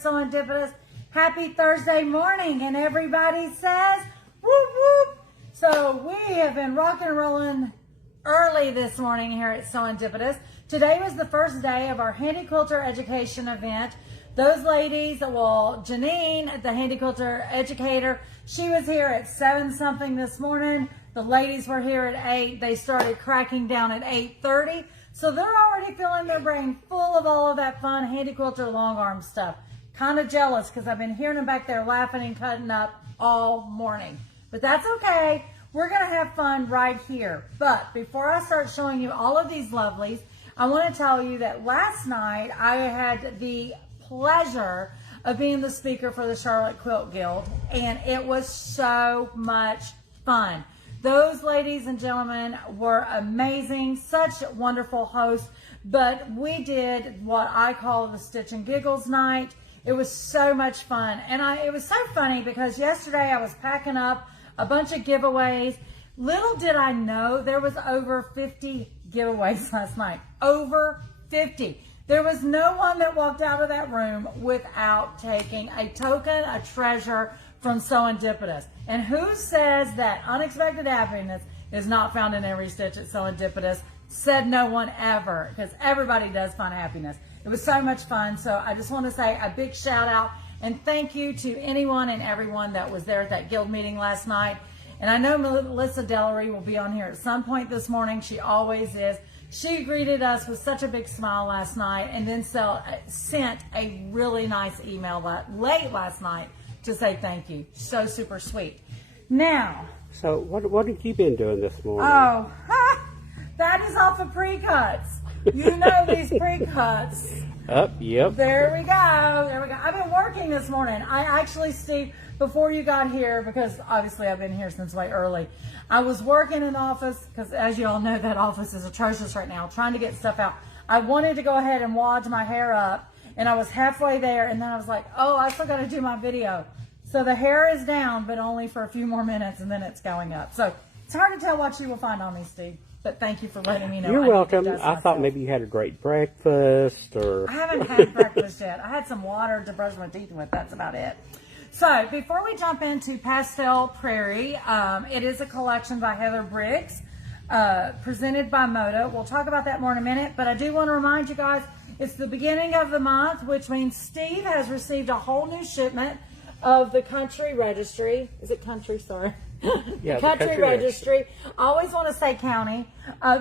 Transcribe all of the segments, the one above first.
Serendipitous. Happy Thursday morning, and everybody says, whoop, whoop. So we have been rocking and rolling early this morning here at Serendipitous. Today was the first day of our Handy Quilter Education event. Those ladies, well, Janine, the Handy Quilter educator, she was here at 7 something this morning. The ladies were here at 8. They started cracking down at 8:30. So they're already filling their brain full of all of that fun Handy Quilter long arm stuff. Kind of jealous because I've been hearing them back there laughing and cutting up all morning. But that's okay. We're going to have fun right here. But before I start showing you all of these lovelies, I want to tell you that last night I had the pleasure of being the speaker for the Charlotte Quilt Guild, and it was so much fun. Those ladies and gentlemen were amazing, such wonderful hosts, but we did what I call the Stitch and Giggles night. It was so much fun, and it was so funny because yesterday I was packing up a bunch of giveaways. Little did I know there was over 50 giveaways last night. Over 50. There was no one that walked out of that room without taking a token, a treasure from Serendipitous. And who says that unexpected happiness is not found in every stitch at Serendipitous? Said no one ever, because everybody does find happiness. It was so much fun. So I just want to say a big shout out and thank you to anyone and everyone that was there at that guild meeting last night. And I know Melissa Dellery will be on here at some point this morning. She always is. She greeted us with such a big smile last night, and then sent a really nice email late last night to say thank you. So super sweet. Now. So what have you been doing this morning? Oh, that is off of pre-cuts. You know these pre-cuts. Yep. There we go. There we go. I've been working this morning. I actually, Steve, before you got here, because obviously I've been here since way early, I was working in office, because as you all know, that office is atrocious right now, trying to get stuff out. I wanted to go ahead and wad my hair up, and I was halfway there, and then I was like, oh, I still got to do my video. So the hair is down, but only for a few more minutes, and then it's going up. So it's hard to tell what you will find on me, Steve. But thank you for letting me know. You're welcome. I thought maybe you had a great breakfast, or... I haven't had breakfast yet. I had some water to brush my teeth with. That's about it. So before we jump into Pastel Prairie, it is a collection by Heather Briggs, presented by Moda. We'll talk about that more in a minute, but I do want to remind you guys, it's the beginning of the month, which means Steve has received a whole new shipment of the Country Registry. Is it Country? Sorry. Yeah, the Country Registry. I always want to say county.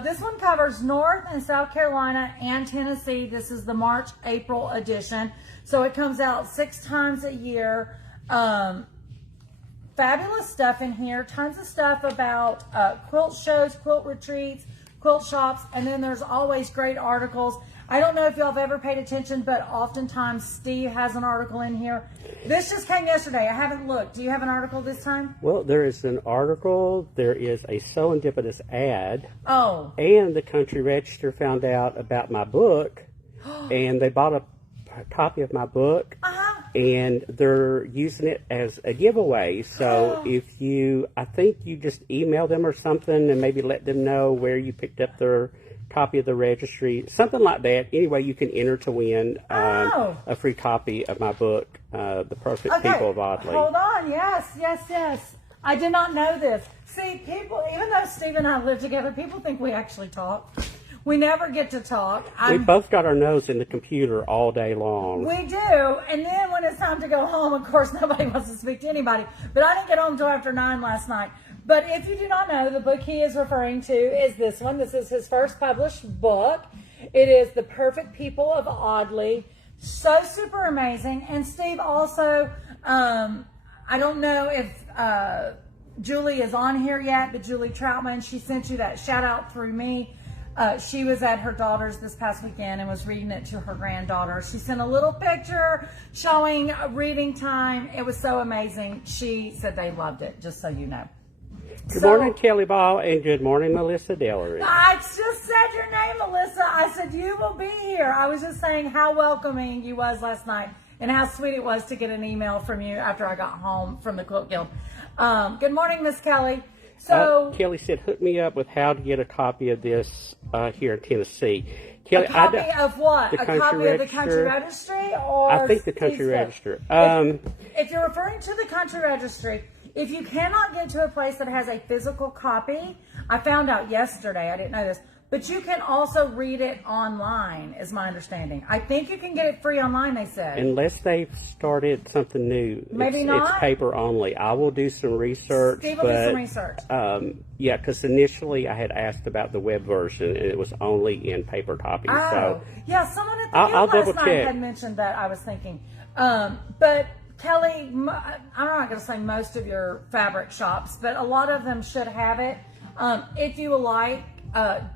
This one covers North and South Carolina and Tennessee. This is the March-April edition. So it comes out 6 times a year. Fabulous stuff in here. Tons of stuff about quilt shows, quilt retreats, quilt shops, and then there's always great articles. I don't know if y'all have ever paid attention, but oftentimes Steve has an article in here. This just came yesterday. I haven't looked. Do you have an article this time? Well, there is an article. There is a Serendipitous ad. Oh. And the Country Register found out about my book, and they bought a copy of my book. And they're using it as a giveaway. So if I think you just email them or something and maybe let them know where you picked up their copy of the registry, something like that. Anyway, you can enter to win a free copy of my book, The Perfect People of Oddly. Hold on. Yes. I did not know this. See, people, even though Steve and I live together, people think we actually talk. We never get to talk. We both got our nose in the computer all day long. We do. And then when it's time to go home, of course, nobody wants to speak to anybody. But I didn't get home until after 9 last night. But if you do not know, the book he is referring to is this one. This is his first published book. It is The Perfect People of Oddly. So super amazing. And Steve also, I don't know if Julie is on here yet, but Julie Troutman, she sent you that shout out through me. She was at her daughter's this past weekend and was reading it to her granddaughter. She sent a little picture showing reading time. It was so amazing. She said they loved it, just so you know. Good morning, Kelly Ball, and good morning, Melissa Dellery. I just said your name, Melissa. I said you will be here. I was just saying how welcoming you was last night and how sweet it was to get an email from you after I got home from the Quilt Guild. Good morning, Miss Kelly. So Kelly said, hook me up with how to get a copy of this here in Tennessee. Kelly, a copy of what? The A Country copy of the Country Register? Registry? Or I think the Country Steve's book? Register. If you're referring to the Country Registry, if you cannot get to a place that has a physical copy, I found out yesterday, I didn't know this, but you can also read it online, is my understanding. I think you can get it free online, they said. Unless they've started something new. Maybe it's, not. It's paper only. I will do some research. Steve will do some research. Yeah, because initially I had asked about the web version, and it was only in paper copy. Oh, So yeah, someone at the I'll Guild last double night check. had mentioned that, I was thinking. But Kelly, I'm not going to say most of your fabric shops, but a lot of them should have it. If you would like,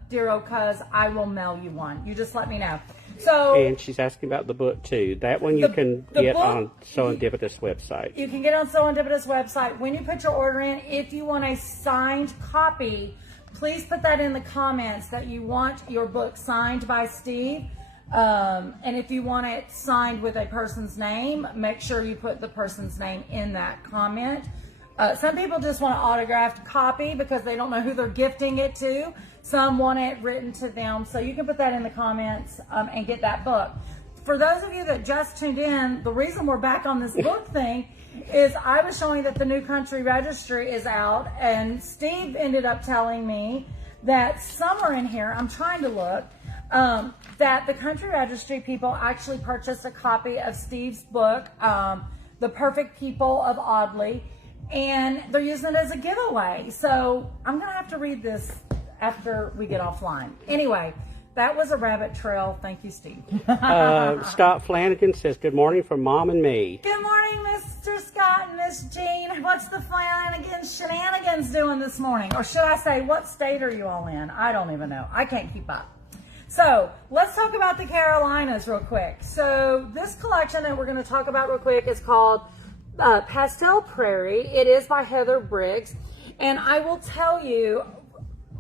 dear old cuz, I will mail you one. You just let me know. So, And she's asking about the book too. That one you can get book, on Serendipitous website. You can get on Serendipitous website. When you put your order in, if you want a signed copy, please put that in the comments that you want your book signed by Steve. And if you want it signed with a person's name, make sure you put the person's name in that comment. Some people just want an autographed copy because they don't know who they're gifting it to. Some want it written to them. So you can put that in the comments and get that book. For those of you that just tuned in, the reason we're back on this book thing is I was showing that the new Country Registry is out, and Steve ended up telling me that somewhere in here, I'm trying to look, that the Country Registry people actually purchased a copy of Steve's book, The Perfect People of Audley, and they're using it as a giveaway. So I'm going to have to read this after we get offline. Anyway, that was a rabbit trail. Thank you, Steve. Scott Flanagan says, good morning from Mom and me. Good morning, Mr. Scott and Miss Jean. What's the shenanigans doing this morning? Or should I say, what state are you all in? I don't even know. I can't keep up. So let's talk about the Carolinas real quick. So this collection that we're going to talk about real quick is called Pastel Prairie. It is by Heather Briggs. And I will tell you,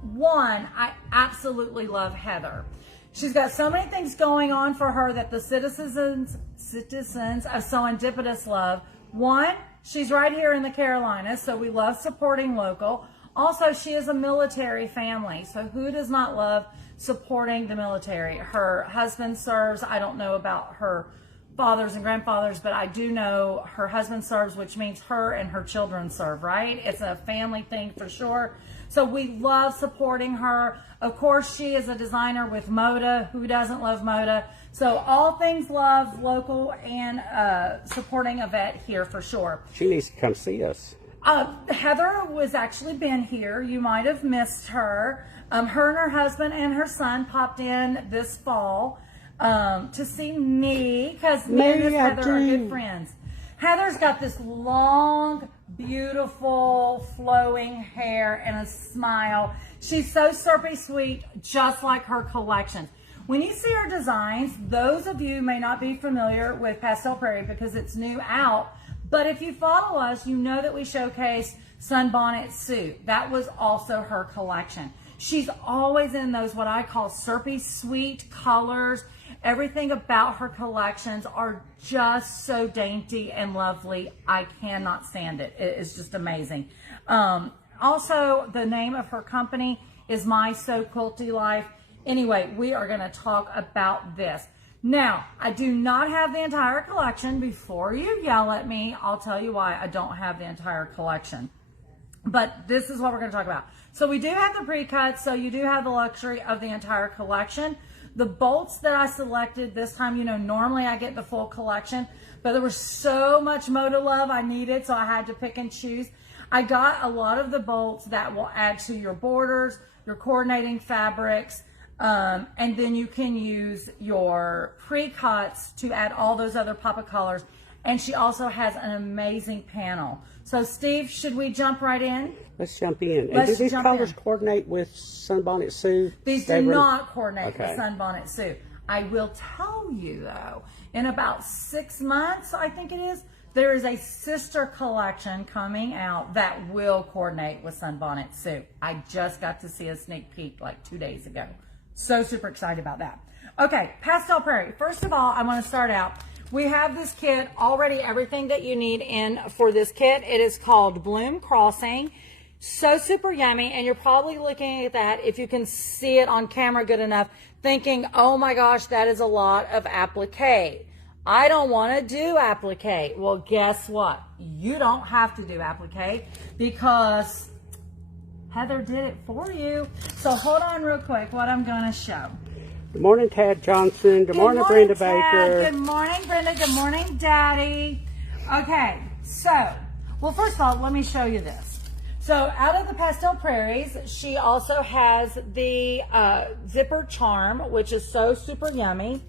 one, I absolutely love Heather. She's got so many things going on for her that the citizens of Serendipitous love. One, she's right here in the Carolinas, so we love supporting local. Also, she is a military family, so who does not love supporting the military? Her husband serves. I don't know about her fathers and grandfathers, but I do know her husband serves, which means her and her children serve, right? It's a family thing for sure. So we love supporting her. Of course, she is a designer with Moda. Who doesn't love Moda? So all things love, local, and supporting a vet here for sure. She needs to come see us. Heather was actually been here. You might have missed her. Her and her husband and her son popped in this fall to see me because me and Miss Heather are good friends. Heather's got this long, beautiful, flowing hair and a smile. She's so syrupy sweet, just like her collections. When you see her designs, those of you may not be familiar with Pastel Prairie because it's new out, but if you follow us, you know that we showcase Sunbonnet Suit. That was also her collection. She's always in those what I call syrupy sweet colors. Everything about her collections are just so dainty and lovely. I cannot stand it. It is just amazing. Also, the name of her company is My So Quilty Life. Anyway, we are going to talk about this. Now, I do not have the entire collection. Before you yell at me, I'll tell you why I don't have the entire collection. But this is what we're going to talk about. So we do have the pre-cuts, so you do have the luxury of the entire collection. The bolts that I selected this time, you know, normally I get the full collection, but there was so much Moda love I needed, so I had to pick and choose. I got a lot of the bolts that will add to your borders, your coordinating fabrics, and then you can use your pre-cuts to add all those other pop of colors. And she also has an amazing panel. So Steve, should we jump right in? Let's jump in. And do these colors coordinate with Sunbonnet Suit? These do not coordinate with Sunbonnet Suit. I will tell you though, in about 6 months, I think it is, there is a sister collection coming out that will coordinate with Sunbonnet Suit. I just got to see a sneak peek like 2 days ago. So super excited about that. Okay, Pastel Prairie. First of all, I want to start out. We have this kit already, everything that you need in for this kit. It is called Bloom Crossing. So super yummy, and you're probably looking at that, if you can see it on camera good enough, thinking, oh my gosh, that is a lot of applique. I don't want to do applique. Well, guess what? You don't have to do applique because Heather did it for you. So hold on real quick what I'm going to show. Good morning, Tad Johnson. Good morning, Brenda Tad. Baker. Good morning, Brenda. Good morning, Daddy. Okay, so, well, first of all, let me show you this. So out of the Pastel Prairies, she also has the zipper charm, which is so super yummy.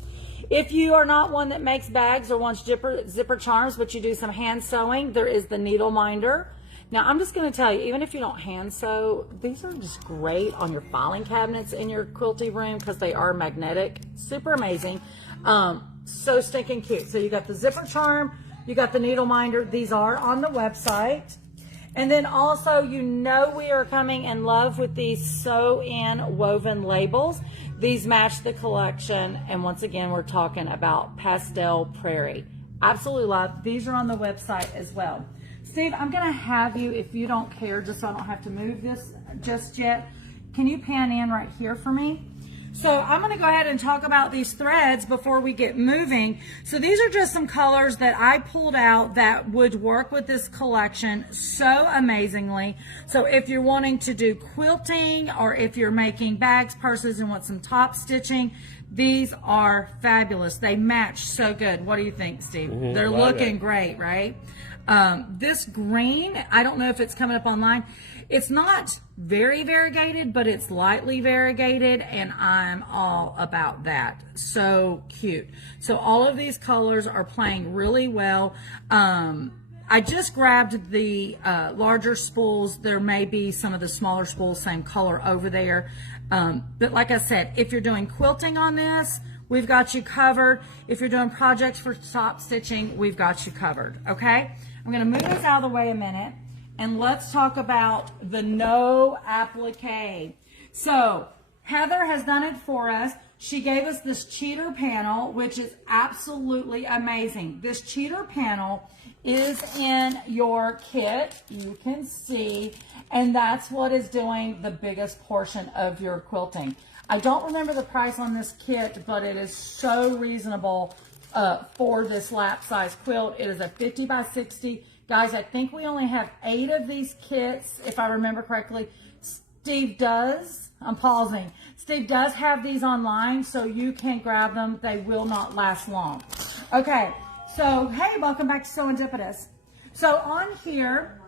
If you are not one that makes bags or wants zipper charms, but you do some hand sewing, there is the needle minder. Now, I'm just going to tell you, even if you don't hand sew, these are just great on your filing cabinets in your quilty room because they are magnetic. Super amazing. So stinking cute. So you got the zipper charm, you got the needle minder. These are on the website. And then also, you know, we are coming in love with these sew-in woven labels. These match the collection. And once again, we're talking about Pastel Prairie. Absolutely love. These are on the website as well. Steve, I'm going to have you, if you don't care, just so I don't have to move this just yet, can you pan in right here for me? So I'm going to go ahead and talk about these threads before we get moving. So these are just some colors that I pulled out that would work with this collection so amazingly. So if you're wanting to do quilting, or if you're making bags, purses, and want some top stitching, these are fabulous. They match so good. What do you think, Steve? They're looking great, right? This green, I don't know if it's coming up online. It's not very variegated, but it's lightly variegated, and I'm all about that. So cute. So all of these colors are playing really well. I just grabbed the larger spools. There may be some of the smaller spools, same color over there. But like I said, if you're doing quilting on this, we've got you covered. If you're doing projects for top stitching, we've got you covered, okay? I'm gonna move this out of the way a minute, and let's talk about the no applique. So Heather has done it for us. She gave us this cheater panel, which is absolutely amazing. This cheater panel is in your kit, you can see, and that's what is doing the biggest portion of your quilting. I don't remember the price on this kit, but it is so reasonable for this lap size quilt. It is a 50 by 60. Guys, I think we only have 8 of these kits, if I remember correctly. Steve does, I'm pausing. Steve does have these online, so you can grab them. They will not last long. Okay, so hey, welcome back to Serendipitous. So on here,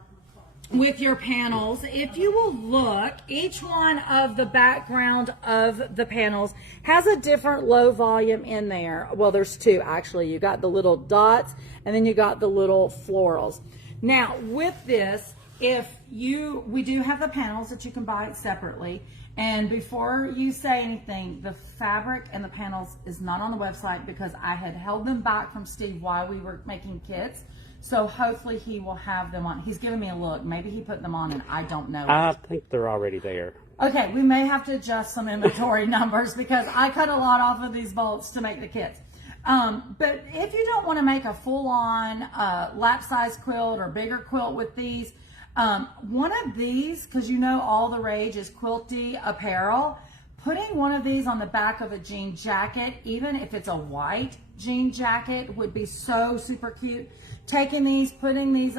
with your panels, if you will look, each one of the background of the panels has a different low volume in there. Well, there's 2 actually. You got the little dots, and then you got the little florals. Now with this, we do have the panels that you can buy separately. And before you say anything, the fabric and the panels is not on the website because I had held them back from Steve while we were making kits. So hopefully he will have them on. He's giving me a look. Maybe he put them on and I don't know. I think they're already there. Okay, we may have to adjust some inventory numbers because I cut a lot off of these bolts to make the kits. But if you don't want to make a full-on lap size quilt or bigger quilt with these, one of these, because you know all the rage is quilty apparel, putting one of these on the back of a jean jacket, even if it's a white jean jacket, would be so super cute. Taking these, putting these,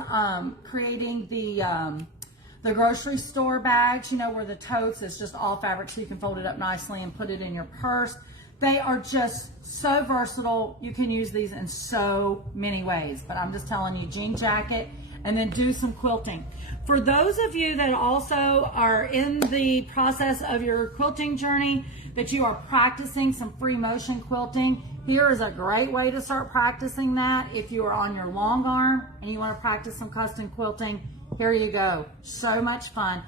creating the grocery store bags, you know, where the totes is just all fabric so you can fold it up nicely and put it in your purse. They are just so versatile. You can use these in so many ways, but I'm just telling you, jean jacket, and then do some quilting. For those of you that also are in the process of your quilting journey, that you are practicing some free motion quilting, here is a great way to start practicing that. If you are on your long arm and you want to practice some custom quilting, here you go. So much fun.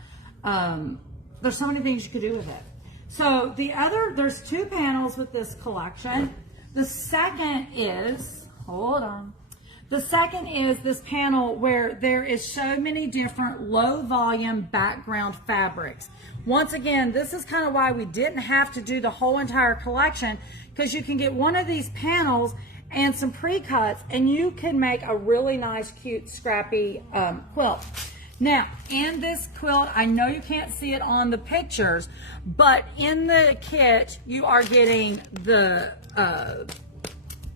There's so many things you could do with it. So there's 2 panels with this collection. The second is, hold on. The second is this panel where there is so many different low volume background fabrics. Once again, this is kind of why we didn't have to do the whole entire collection, because you can get one of these panels and some pre-cuts and you can make a really nice, cute, scrappy quilt. Now, in this quilt, I know you can't see it on the pictures, but in the kit, you are getting the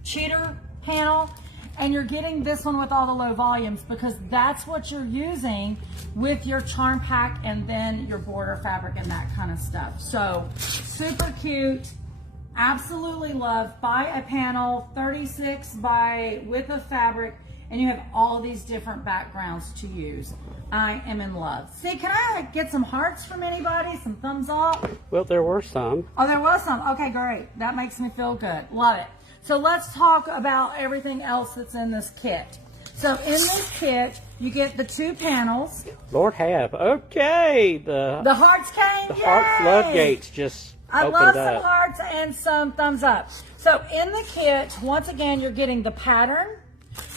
cheater panel, and you're getting this one with all the low volumes because that's what you're using with your charm pack and then your border fabric and that kind of stuff. So, super cute. Absolutely love. Buy a panel, 36 by width of fabric, and you have all these different backgrounds to use. I am in love. See, can I get some hearts from anybody? Some thumbs up? Well, there were some. Oh, there was some. Okay, great. That makes me feel good. Love it. So let's talk about everything else that's in this kit. So in this kit, you get the 2 panels. Lord have. Okay. The hearts came. The Yay! heart floodgates just I opened love up. some hearts and some thumbs up. So in the kit, once again, you're getting the pattern.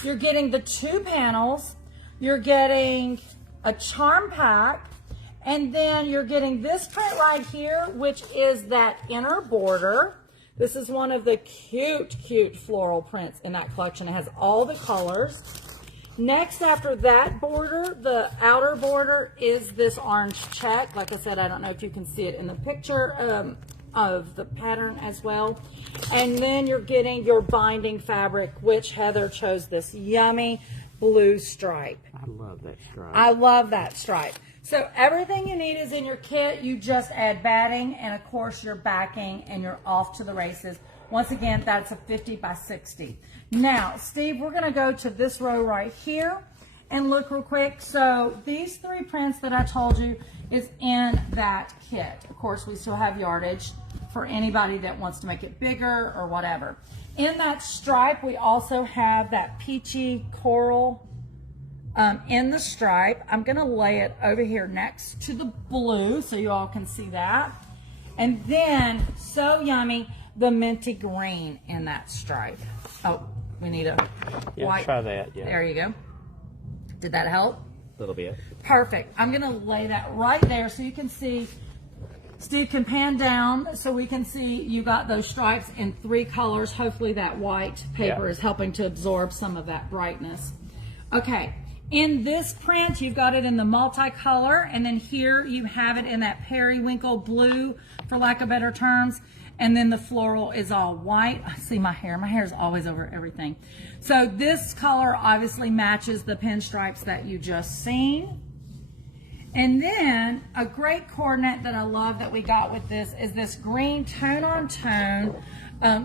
You're getting the 2 panels. You're getting a charm pack. And then you're getting this print right here, which is that inner border. This is one of the cute, cute floral prints in that collection. It has all the colors. Next, after that border, the outer border is this orange check. Like I said, I don't know if you can see it in the picture of the pattern as well. And then you're getting your binding fabric, which Heather chose this yummy blue stripe. I love that stripe. I love that stripe. So everything you need is in your kit. You just add batting and of course your backing and you're off to the races. Once again, that's a 50 by 60. Now, Steve, we're gonna go to this row right here and look real quick. So these 3 prints that I told you is in that kit. Of course, we still have yardage for anybody that wants to make it bigger or whatever. In that stripe, we also have that peachy coral in the stripe. I'm gonna lay it over here next to the blue so you all can see that. And then, so yummy, the minty green in that stripe. Oh, we need a white. Try that, yeah. There you go. Did that help? A little bit. Perfect. I'm gonna lay that right there so you can see. Steve can pan down so we can see you got those stripes in 3 colors. Hopefully that white paper is helping to absorb some of that brightness. Okay. In this print, you've got it in the multicolor, and then here you have it in that periwinkle blue, for lack of better terms, and then the floral is all white. I see my hair. My hair is always over everything. So this color obviously matches the pinstripes that you just seen. And then a great coordinate that I love that we got with this is this green tone on tone,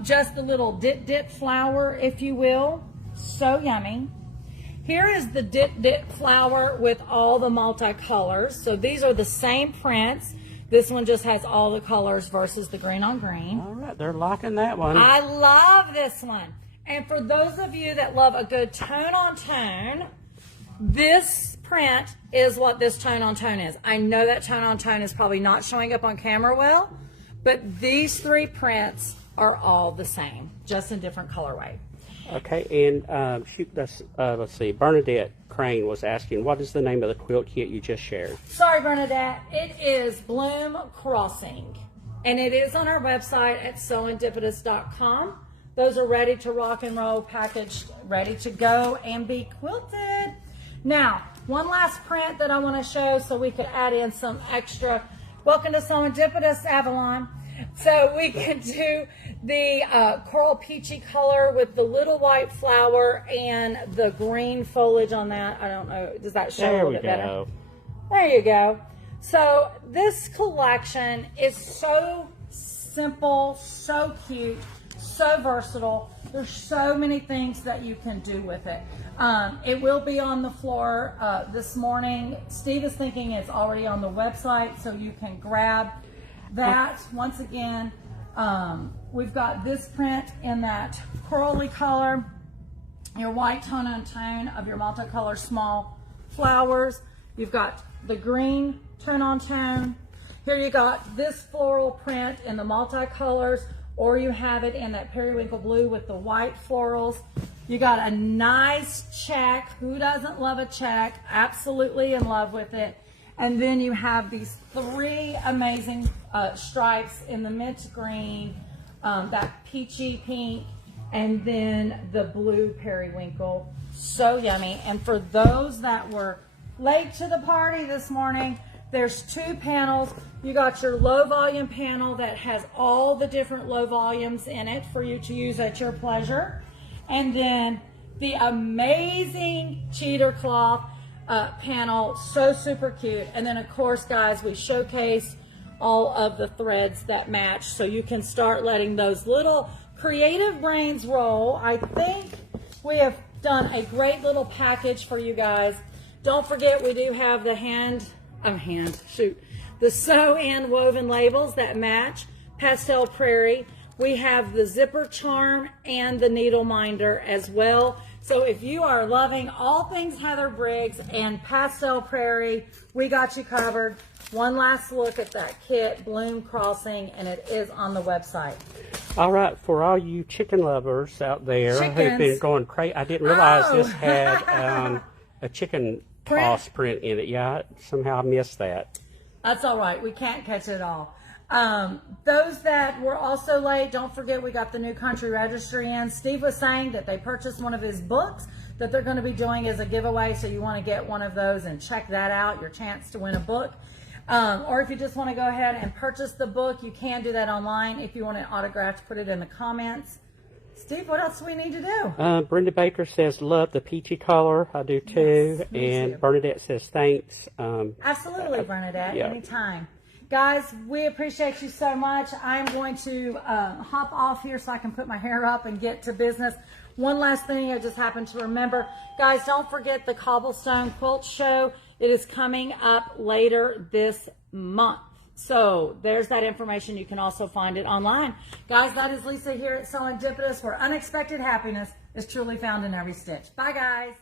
just a little dip flower, if you will. So yummy. Here is the dip flower with all the multicolors. So these are the same prints. This one just has all the colors versus the green on green. All right, they're liking that one. I love this one. And for those of you that love a good tone on tone, this print is what this tone on tone is. I know that tone on tone is probably not showing up on camera well, but these 3 prints are all the same, just in different colorway. Okay, and let's see, Bernadette Crane was asking, what is the name of the quilt kit you just shared? Sorry, Bernadette. It is Bloom Crossing, and it is on our website at sewindipitous.com. Those are ready to rock and roll, packaged, ready to go and be quilted. Now, one last print that I want to show so we could add in some extra. Welcome to Serendipitous, Avalon. So we can do the coral peachy color with the little white flower and the green foliage on that. I don't know, does that show a little bit better? There you go. So this collection is so simple, so cute, so versatile. There's so many things that you can do with it. It will be on the floor this morning. Steve is thinking it's already on the website, so you can grab that. Once again, we've got this print in that corally color, your white tone on tone of your multicolor small flowers. You've got the green tone on tone. Here you got this floral print in the multicolors, or you have it in that periwinkle blue with the white florals. You got a nice check. Who doesn't love a check? Absolutely in love with it. And then you have these 3 amazing stripes in the mint green, that peachy pink, and then the blue periwinkle. So yummy. And for those that were late to the party this morning. There's 2 panels. You got your low volume panel that has all the different low volumes in it for you to use at your pleasure. And then the amazing cheater cloth panel, so super cute. And then of course, guys, we showcase all of the threads that match, so you can start letting those little creative brains roll. I think we have done a great little package for you guys. Don't forget, we do have the the sew-in woven labels that match Pastel Prairie. We have the zipper charm and the needle minder as well. So if you are loving all things Heather Briggs and Pastel Prairie, we got you covered. One last look at that kit, Bloom Crossing, and it is on the website. All right, for all you chicken lovers out there Chickens. who've been going crazy, I didn't realize this had a chicken toss print in it. Yeah, somehow I missed that. That's all right. We can't catch it all. Those that were also late, don't forget we got the new country registry in. Steve was saying that they purchased one of his books that they're going to be doing as a giveaway, so you want to get one of those and check that out, your chance to win a book. Or if you just want to go ahead and purchase the book, you can do that online. If you want it autographed, put it in the comments. Steve, what else do we need to do? Brenda Baker says, love the peachy color. I do too. Yes, and too. Bernadette says, thanks. Absolutely, Bernadette. Yeah. Anytime. Guys, we appreciate you so much. I'm going to hop off here so I can put my hair up and get to business. One last thing I just happened to remember. Guys, don't forget the Cobblestone Quilt Show. It is coming up later this month. So there's that information. You can also find it online. Guys, that is Lisa here at Serendipitous, where unexpected happiness is truly found in every stitch. Bye, guys.